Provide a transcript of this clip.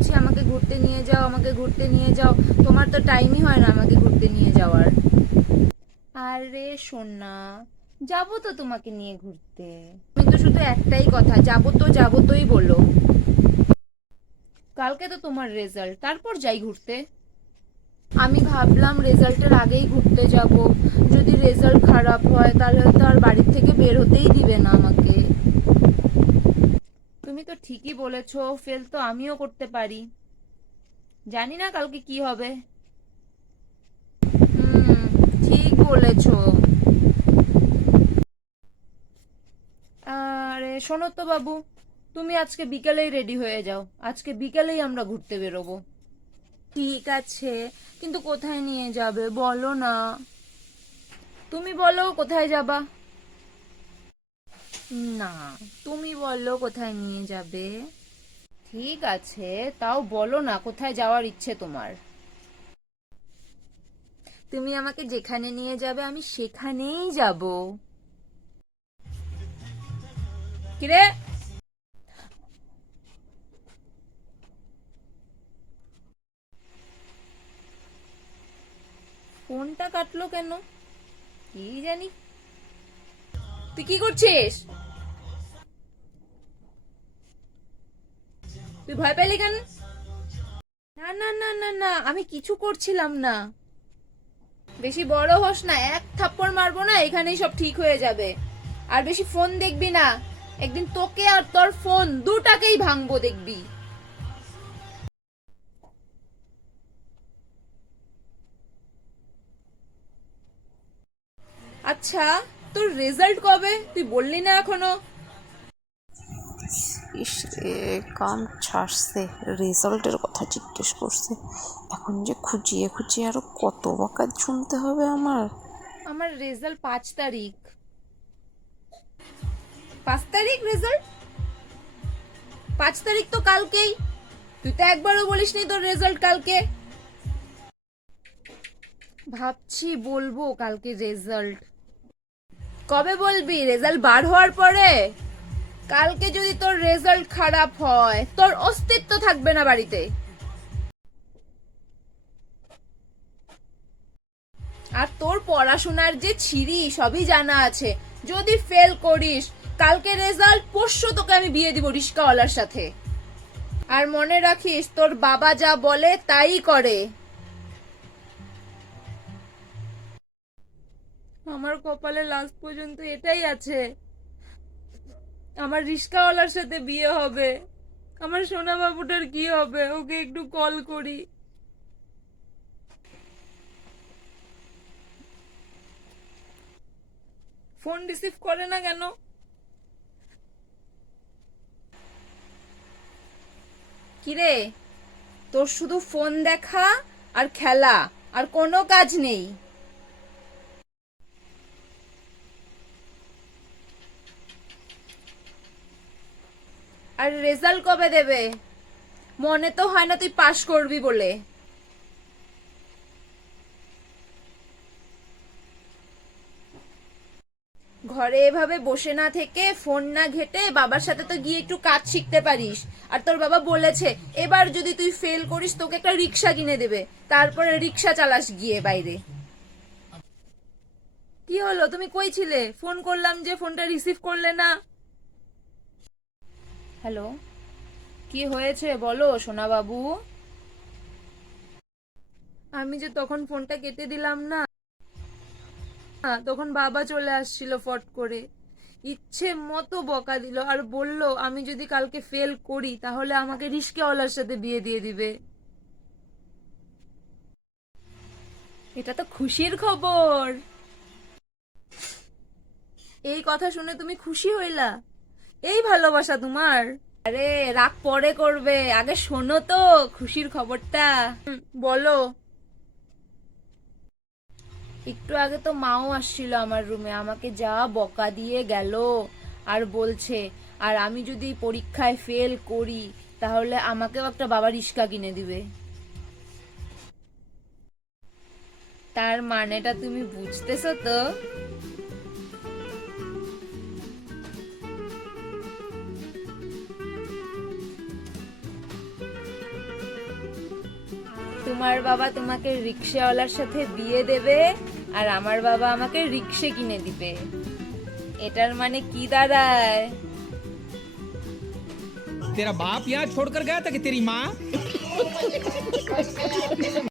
বলছি আমাকে ঘুরতে নিয়ে যাও আমাকে ঘুরতে নিয়ে যাও। তোমার তো টাইমই হয় না আমাকে ঘুরতে নিয়ে যাওয়ার। আরে সোনা যাব তো তোমাকে নিয়ে ঘুরতে। তুমি তো শুধু একটাই কথা যাব তো যাব তোই বলো। কালকে তো তোমার রেজাল্ট তারপর যাই ঘুরতে। আমি ভাবলাম রেজাল্টের আগেই ঘুরতে যাব। যদি রেজাল্ট খারাপ হয় তাহলে তো আর বাড়ির থেকে বের হতেই দিবে না আমাকে। ঠিকই বলেছ ফেল তো আমিও করতে পারি। জানি না কালকে কি হবে। ঠিক বলেছ। আরে, শোনো তো বাবু, তুমি আজকে বিকেলেই রেডি হয়ে যাও। আজকে বিকেলেই আমরা ঘুরতে বেরোবো। ঠিক আছে, কিন্তু কোথায় নিয়ে যাবে বলো না। তুমি বলো কোথায় যাবা। না, তুমি বলো কোথায় নিয়ে যাবে। ঠিক আছে, তাও বলো না কোথায় যাওয়ার ইচ্ছে তোমার। তুমি আমাকে যেখানে নিয়ে যাবে আমি সেখানেই যাব। কিরে? ফোনটা কাটলো কেন? কি জানি। তুই কি করছিস? তুই ভয় পেলি কেন? না না না না না, আমি কিছু করছিলাম না। বেশি বড় হোস না, এক থাপ্পড় মারবো না, এখানেই সব ঠিক হয়ে যাবে। আর বেশি ফোন দেখবি না, একদিন তোকে আর তোর ফোন দুটাকেই ভাঙবো দেখবি। আচ্ছা তোর রেজাল্ট কবে? তুই বললি না এখনও। ইস কাম ছাড়ছে রেজাল্টের কথা জিজ্ঞেস করছে। এখন যে খুঁজিয়ে খুঁজিয়ে আরও কত বকা শুনতে হবে আমার। আমার রেজাল্ট পাঁচ তারিখ। পাঁচ তারিখ রেজাল্ট পাঁচ তারিখ তো কালকেই। তুই তো একবারও বলিসনি তোর রেজাল্ট কালকে। ভাবছি বলব কালকে রেজাল্ট কবে বলবি? রেজাল্ট বার হওয়ার পরে। কালকে যদি তোর রেজাল্ট খারাপ হয়, তোর অস্তিত্ব থাকবে না বাড়িতে। আর তোর পড়াশোনার যে ছিরি, সবই জানা আছে। যদি ফেল করিস, কালকে রেজাল্ট পরশু তোকে আমি বিয়ে দিব রিস্কাওয়ালার সাথে। আর মনে রাখিস, তোর বাবা যা বলে তাই করে। আমার কপালে লাস্ট পর্যন্ত এটাই আছে। আমার রিস্কাওয়ালার সাথে বিয়ে হবে। আমার সোনা বাবুটার কি হবে? ওকে একটু কল করি। ফোন রিসিভ করে না কেন? কিরে? তোর শুধু ফোন দেখা আর খেলা, আর কোনো কাজ নেই। আর রেজাল্ট কবে দেবে? মনে তো হয় না তুই পাশ করবি বলে। ঘরে এভাবে বসে না থেকে ফোন না ঘেটে বাবার সাথে তো গিয়ে একটু কাজ শিখতে পারিস। আর তোর বাবা বলেছে, এবার যদি তুই ফেল করিস, তোকে একটা রিক্সা কিনে দেবে। তারপরে রিক্সা চালাস গিয়ে বাইরে। কি হলো? তুমি কই ছিলে? ফোন করলাম যে ফোনটা রিসিভ করলে না। হ্যালো। কি হয়েছে বলো সোনা বাবু আমি যে তখন ফোনটা কেটে দিলাম না না, তখন বাবা চলে আসছিল ফট করে। ইচ্ছে মতো বকা দিল আর বলল আমি যদি কালকে ফেল করি তাহলে আমাকে রিস্কেওয়ালার সাথে বিয়ে দিয়ে দিবে। এটা তো খুশির খবর। এই কথা শুনে তুমি খুশি হইলা? এই ভালোবাসা তোমার? আরে, রাগ পরে করবে। আগে শোনো তো খুশির খবরটা। বলো। একটু আগে তো মাও আসছিল আমার রুমে, আমাকে যা বকা দিয়ে গেল আর বলছে, আর আমি যদি পরীক্ষায় ফেল করি, তাহলে আমাকেও একটা বাবা রিস্কা কিনে দিবে। তার মানেটা তুমি বুঝতেছো তো? তোমার বাবা তোমাকে রিক্সাওয়ালার সাথে বিয়ে দেবে আর আমার বাবা আমাকে রিক্সে কিনে দিবে এটার মানে কি দাঁড়ায় तेरा बाप यहाँ छोड़कर गया था कि तेरी माँ